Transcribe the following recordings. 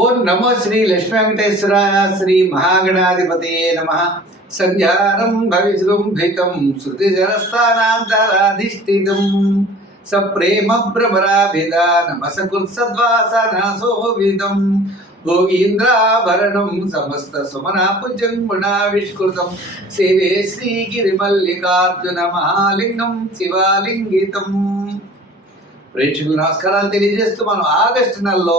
ఓం నమో శ్రీ లక్ష్మీ వెంకటేశ్వర శ్రీ మహాగణాధిపతి నమ సంధ్యానం స ప్రేమ శృతిజరస్థానాంతరాధిష్ఠితం సప్రేమ భ్రమరాభిధానమసకృత్సద్వాసనసోవిదం భోగీంద్రాభరణం సమస్త సుమనా సుమనాపుజం గుణావిష్కృతం శివే శ్రీగిరిమల్లికార్జున మహాలింగం శివాలింగితం ప్రేక్షకులు నమస్కారాలు తెలియజేస్తూ మనం ఆగస్టు నెలలో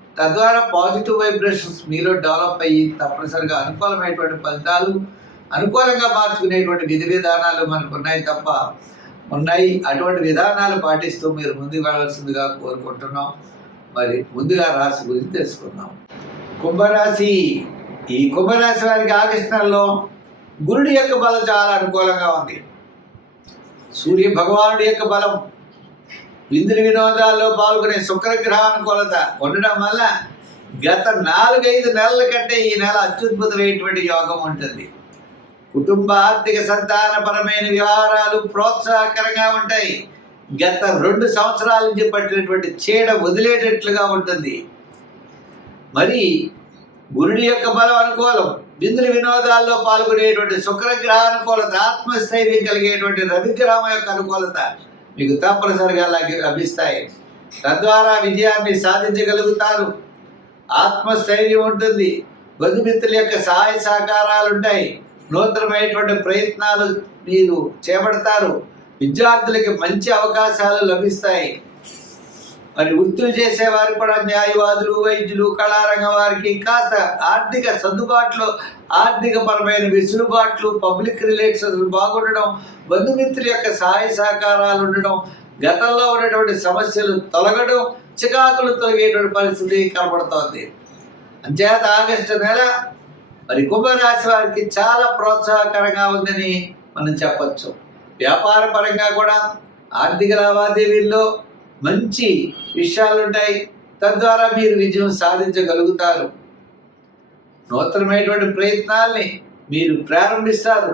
తద్వారా పాజిటివ్ వైబ్రేషన్స్ మీలో డెవలప్ అయ్యి తప్పనిసరిగా అనుకూలమైనటువంటి ఫలితాలు అనుకూలంగా మార్చుకునేటువంటి విధి విధానాలు మనకు ఉన్నాయి తప్ప ఉన్నాయి అటువంటి విధానాలు పాటిస్తూ మీరు ముందుకు వెళ్ళాల్సిందిగా కోరుకుంటున్నాం మరి ముందుగా రాశి గురించి తెలుసుకుందాం కుంభరాశి ఈ కుంభరాశి వారికి ఆగస్టు నెలలో గురుడి యొక్క బలం చాలా అనుకూలంగా ఉంది సూర్య భగవానుడి యొక్క బలం విందులు వినోదాల్లో పాల్గొనే శుక్రగ్రహానుకూలత ఉండడం వల్ల గత నాలుగైదు నెలల కంటే ఈ నెల అత్యుద్భుతమైనటువంటి యోగం ఉంటుంది కుటుంబ ఆర్థిక సంతానపరమైన వ్యవహారాలు ప్రోత్సాహకరంగా ఉంటాయి గత రెండు సంవత్సరాల నుంచి పట్టినటువంటి చీడ వదిలేటట్లుగా ఉంటుంది మరి గురుడి యొక్క బలం అనుకూలం విందుల వినోదాల్లో పాల్గొనేటువంటి శుక్రగ్రహ అనుకూలత ఆత్మస్థైర్యం కలిగేటువంటి రవిగ్రహం యొక్క అనుకూలత మీకు తప్పనిసరిగా లభిస్తాయి తద్వారా విజయాన్ని సాధించగలుగుతారు ఆత్మస్థైర్యం ఉంటుంది బంధుమిత్రుల యొక్క సహాయ సహకారాలు ఉంటాయి నూతనమైనటువంటి ప్రయత్నాలు మీరు చేపడతారు విద్యార్థులకి మంచి అవకాశాలు లభిస్తాయి మరి వృత్తులు చేసేవారు కూడా న్యాయవాదులు వైద్యులు కళారంగం వారికి కాస్త ఆర్థిక సర్దుబాట్లు ఆర్థిక పరమైన వెసులుబాట్లు పబ్లిక్ రిలేషన్స్ బాగుండడం బంధుమిత్రుల యొక్క సహాయ సహకారాలు ఉండడం గతంలో ఉన్నటువంటి సమస్యలు తొలగడం చికాకులు తొలగేటువంటి పరిస్థితి కనబడుతోంది అంచేత ఆగస్టు నెల మరి కుంభరాశి వారికి చాలా ప్రోత్సాహకరంగా ఉందని మనం చెప్పచ్చు వ్యాపార పరంగా కూడా ఆర్థిక లావాదేవీల్లో మంచి విషయాలుంటాయి తద్వారా మీరు విజయం సాధించగలుగుతారు నూతనమైనటువంటి ప్రయత్నాల్ని మీరు ప్రారంభిస్తారు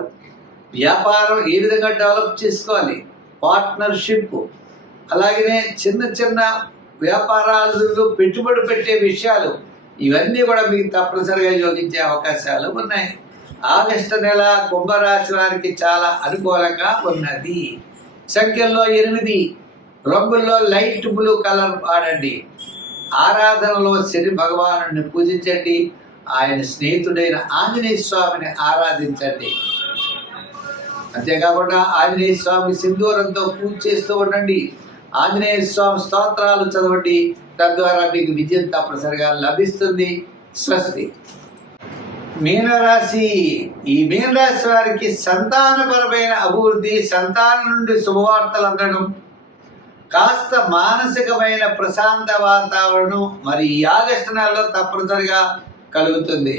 వ్యాపారం ఏ విధంగా డెవలప్ చేసుకోవాలి పార్ట్నర్షిప్ అలాగనే చిన్న చిన్న వ్యాపారాలు పెట్టుబడి పెట్టే విషయాలు ఇవన్నీ కూడా మీకు తప్పనిసరిగా యోగించే అవకాశాలు ఉన్నాయి ఆగస్టు నెల కుంభరాశి వారికి చాలా అనుకూలంగా ఉన్నది సంఖ్యలో ఎనిమిది రంగుల్లో లైట్ బ్లూ కలర్ వాడండి ఆరాధనలో శని భగవాను పూజించండి ఆయన స్నేహితుడైన ఆంజనేయ స్వామిని ఆరాధించండి అంతేకాకుండా ఆంజనేయ స్వామి సింధూరంతో పూజ చేస్తూ ఉండండి ఆంజనేయ స్వామి స్తోత్రాలు చదవండి తద్వారా మీకు విజయం తప్పనిసరిగా లభిస్తుంది స్వస్తి మీనరాశి ఈ మీనరాశి వారికి సంతానపరమైన అభివృద్ధి సంతానం నుండి శుభవార్తలు అందడం కాస్త మానసికమైన ప్రశాంత వాతావరణం మరి ఈ ఆగస్టు నెలలో తప్పనిసరిగా కలుగుతుంది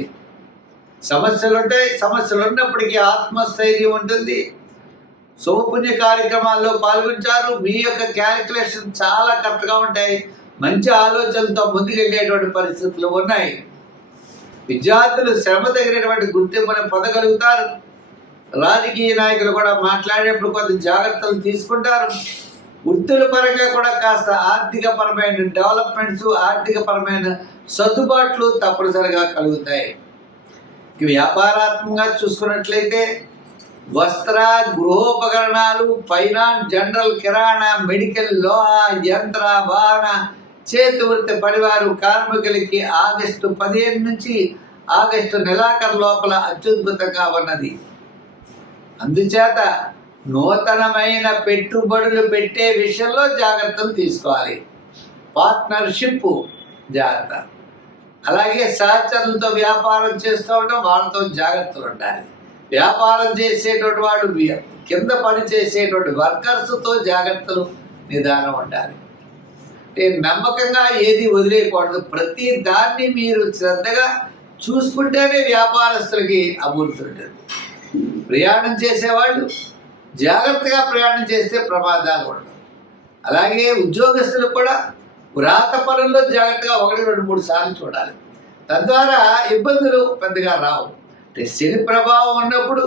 సమస్యలుంటాయి సమస్యలు ఉన్నప్పటికీ ఆత్మస్థైర్యం ఉంటుంది సౌపుణ్య కార్యక్రమాల్లో పాల్గొంటారు మీ యొక్క క్యాలిక్యులేషన్ చాలా కరెక్ట్గా ఉంటాయి మంచి ఆలోచనలతో ముందుకెళ్ళేటువంటి పరిస్థితులు ఉన్నాయి విద్యార్థులు శ్రమ తగినటువంటి గుర్తింపును పొందగలుగుతారు రాజకీయ నాయకులు కూడా మాట్లాడేప్పుడు కొంత జాగ్రత్తలు తీసుకుంటారు వృత్తుల పరంగా కూడా కాస్త ఆర్థిక పరమైన డెవలప్మెంట్స్ ఆర్థిక పరమైన సర్దుబాట్లు తప్పనిసరిగా కలుగుతాయి వ్యాపారాత్మకంగా చూసుకున్నట్లయితే వస్త్ర గృహోపకరణాలు ఫైనాన్స్ జనరల్ కిరాణా మెడికల్ లోహ యంత్ర వాహన చేతి వృత్తి పడివారు కార్మికులకి ఆగస్టు పదిహేను నుంచి ఆగస్టు నెలాఖరు లోపల అత్యద్భుతంగా ఉన్నది అందుచేత నూతనమైన పెట్టుబడులు పెట్టే విషయంలో జాగ్రత్తలు తీసుకోవాలి పార్ట్నర్షిప్ జాగ్రత్త అలాగే సహచరులతో వ్యాపారం చేస్తూ వాళ్ళతో జాగ్రత్తలు ఉండాలి వ్యాపారం చేసేటువంటి వాడు కింద పని చేసేటువంటి వర్కర్స్తో జాగ్రత్తలు నిదానం ఉండాలి నమ్మకంగా ఏది వదిలేయకూడదు ప్రతి దాన్ని మీరు శ్రద్ధగా చూసుకుంటేనే వ్యాపారస్తులకి అభివృద్ధి ఉంటుంది ప్రయాణం చేసేవాళ్ళు జాగ్రత్తగా ప్రయాణం చేస్తే ప్రమాదాలు ఉండవు అలాగే ఉద్యోగస్తులు కూడా వ్రాత పనుల్లో జాగ్రత్తగా ఒకటి రెండు మూడు సార్లు చూడాలి తద్వారా ఇబ్బందులు పెద్దగా రావు శని ప్రభావం ఉన్నప్పుడు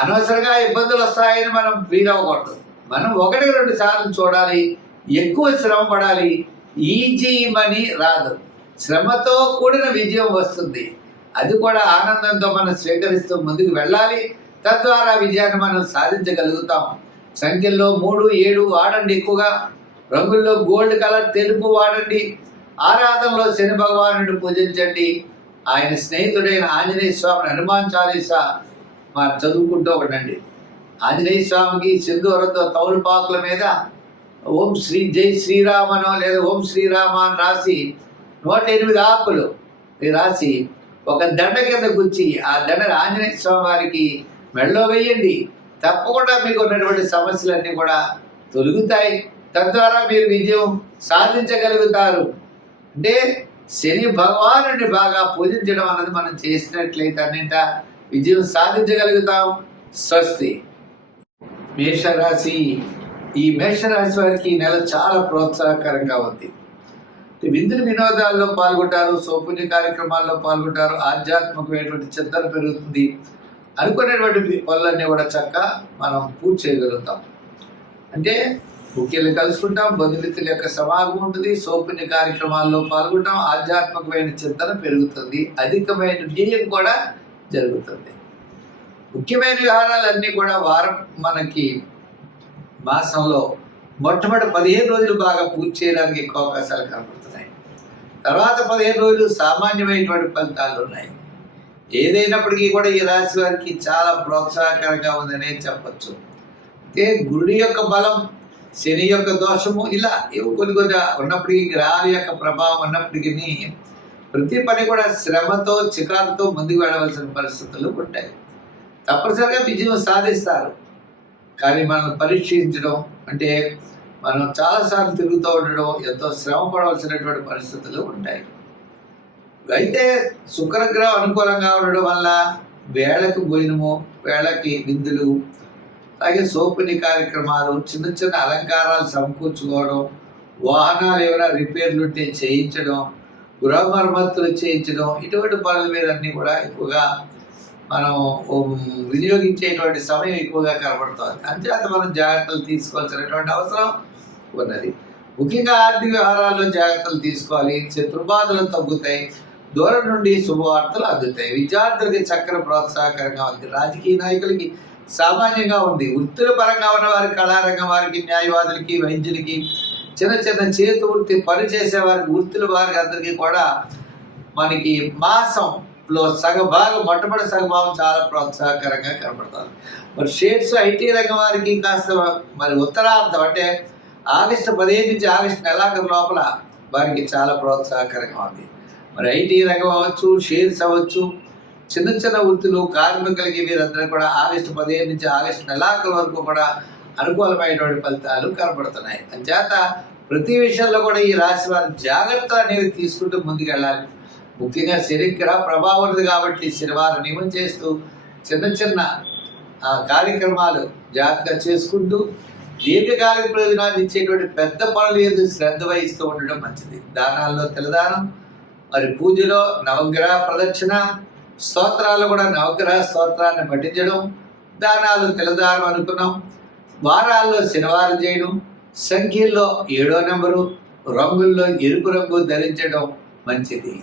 అనవసరంగా ఇబ్బందులు వస్తాయని మనం ఫీల్ అవ్వకూడదు మనం ఒకటి రెండు సార్లు చూడాలి ఎక్కువ శ్రమ పడాలి ఈజీ మనీ రాదు శ్రమతో కూడిన విజయం వస్తుంది అది కూడా ఆనందంతో మనం స్వీకరిస్తూ ముందుకు వెళ్ళాలి తద్వారా విజయాన్ని మనం సాధించగలుగుతాం సంఖ్యల్లో మూడు ఏడు వాడండి ఎక్కువగా రంగుల్లో గోల్డ్ కలర్ తెలుపు వాడండి ఆరాధనలో శని భగవానుడు పూజించండి ఆయన స్నేహితుడైన ఆంజనేయ స్వామిని హనుమాన్ చాలీస మనం చదువుకుంటూ ఉండండి ఆంజనేయ స్వామికి సింధూరంతో తౌలుపాకుల మీద ఓం శ్రీ జై శ్రీరామనో లేదా ఓం శ్రీరామ అని రాసి నూట ఎనిమిది ఆకులు రాసి ఒక దండ కింద గుచ్చి ఆ దండను ఆంజనేయ స్వామి వారికి మెళ్ళో వేయండి తప్పకుండా మీకు ఉన్నటువంటి సమస్యలన్నీ కూడా తొలుగుతాయి తద్వారా మీరు విజయం సాధించగలుగుతారు అంటే శని భగవానుని బాగా పూజించడం అన్నది మనం చేసినట్లయితే అన్నింట విజయం సాధించగలుగుతాం స్వస్తి మేషరాశి ఈ మేషరాశి వారికి ఈ నెల చాలా ప్రోత్సాహకరంగా ఉంది విందులు వినోదాల్లో పాల్గొంటారు సౌపుణ్య కార్యక్రమాల్లో పాల్గొంటారు ఆధ్యాత్మికమైనటువంటి చింతన పెరుగుతుంది అనుకునేటువంటి పనులన్నీ కూడా చక్క మనం పూర్తి చేయగలుగుతాం అంటే ముఖ్యులు కలుసుకుంటాం బంధుమిత్రుల యొక్క సమాగం ఉంటుంది సోపిన్య కార్యక్రమాల్లో పాల్గొంటాం ఆధ్యాత్మికమైన చింతన పెరుగుతుంది అధికమైన ధ్యేయం కూడా జరుగుతుంది ముఖ్యమైన వ్యవహారాలన్నీ కూడా వారం మనకి మాసంలో మొట్టమొదటి పదిహేను రోజులు బాగా పూర్తి చేయడానికి ఎక్కువ అవకాశాలు కనబడుతున్నాయి తర్వాత పదిహేను రోజులు సామాన్యమైనటువంటి ఫలితాలు ఉన్నాయి ఏదైనప్పటికీ కూడా ఈ రాశి వారికి చాలా ప్రోత్సాహకరంగా ఉందనే చెప్పచ్చు అయితే గురుడి యొక్క బలం శని యొక్క దోషము ఇలా కొన్ని కొన్ని ఉన్నప్పటికీ గ్రహాల యొక్క ప్రభావం ఉన్నప్పటికీ ప్రతి పని కూడా శ్రమతో చికాకుతో ముందుకు వెళ్ళవలసిన పరిస్థితులు ఉంటాయి తప్పనిసరిగా విజయం సాధిస్తారు కానీ మనం పరీక్షించడం అంటే మనం చాలాసార్లు తిరుగుతూ ఉండడం ఎంతో శ్రమ పడవలసినటువంటి పరిస్థితులు ఉంటాయి అయితే శుక్రగ్రహం అనుకూలంగా ఉండడం వల్ల వేళకు భోజనము వేళకి విందులు అలాగే సోపుని కార్యక్రమాలు చిన్న చిన్న అలంకారాలు సమకూర్చుకోవడం వాహనాలు ఏమైనా రిపేర్లు ఉంటే చేయించడం గృహ మరమ్మతులు చేయించడం ఇటువంటి పనుల మీద అన్నీ కూడా ఎక్కువగా మనం వినియోగించేటువంటి సమయం ఎక్కువగా కనబడుతుంది అంతేత మనం జాగ్రత్తలు తీసుకోవాల్సినటువంటి అవసరం ఉన్నది ముఖ్యంగా ఆర్థిక వ్యవహారాల్లో జాగ్రత్తలు తీసుకోవాలి శత్రుబాధలు తగ్గుతాయి దూరం నుండి శుభవార్తలు అందుతాయి విద్యార్థులకి చక్కని ప్రోత్సాహకరంగా ఉంది రాజకీయ నాయకులకి సామాన్యంగా ఉంది వృత్తుల పరంగా ఉన్న వారికి కళారంగం వారికి న్యాయవాదులకి వైద్యులకి చిన్న చిన్న చేతి వృత్తి పని వారికి వృత్తుల వారికి అందరికీ కూడా మనకి మాసంలో సగభాగం మొట్టమొదటి సగభాగం చాలా ప్రోత్సాహకరంగా కనపడతారు మరి షేడ్స్ ఐటీ రంగం వారికి కాస్త మరి ఉత్తరార్థం అంటే ఆగస్టు పదిహేను నుంచి ఆగస్టు నెలాఖరు లోపల వారికి చాలా ప్రోత్సాహకరంగా ఉంది మరి ఐటీ రంగం అవ్వచ్చు షేర్స్ అవ్వచ్చు చిన్న చిన్న వృత్తులు కార్మికులకి వీరందరూ కూడా ఆగస్టు పదిహేను నుంచి ఆగస్టు నెలాఖరు వరకు కూడా అనుకూలమైనటువంటి ఫలితాలు కనబడుతున్నాయి అంచేత ప్రతి విషయంలో కూడా ఈ రాశి వారు జాగ్రత్త అనేవి తీసుకుంటూ ముందుకెళ్ళాలి ముఖ్యంగా శనిగ్రహ ప్రభావం ఉంది కాబట్టి శనివారం నియమం చేస్తూ చిన్న చిన్న కార్యక్రమాలు జాగ్రత్తగా చేసుకుంటూ దీర్ఘకాలిక ప్రయోజనాలు ఇచ్చేటువంటి పెద్ద పనులు ఏదో శ్రద్ధ వహిస్తూ ఉండడం మంచిది దానాల్లో తెలదానం మరి పూజలో నవగ్రహ ప్రదక్షిణ స్తోత్రాలు కూడా నవగ్రహ స్తోత్రాన్ని పఠించడం దానాలు తెలదారం అనుకున్నాం వారాల్లో శనివారం చేయడం సంఖ్యల్లో ఏడో నెంబరు రంగుల్లో ఎరుపు రంగు ధరించడం మంచిది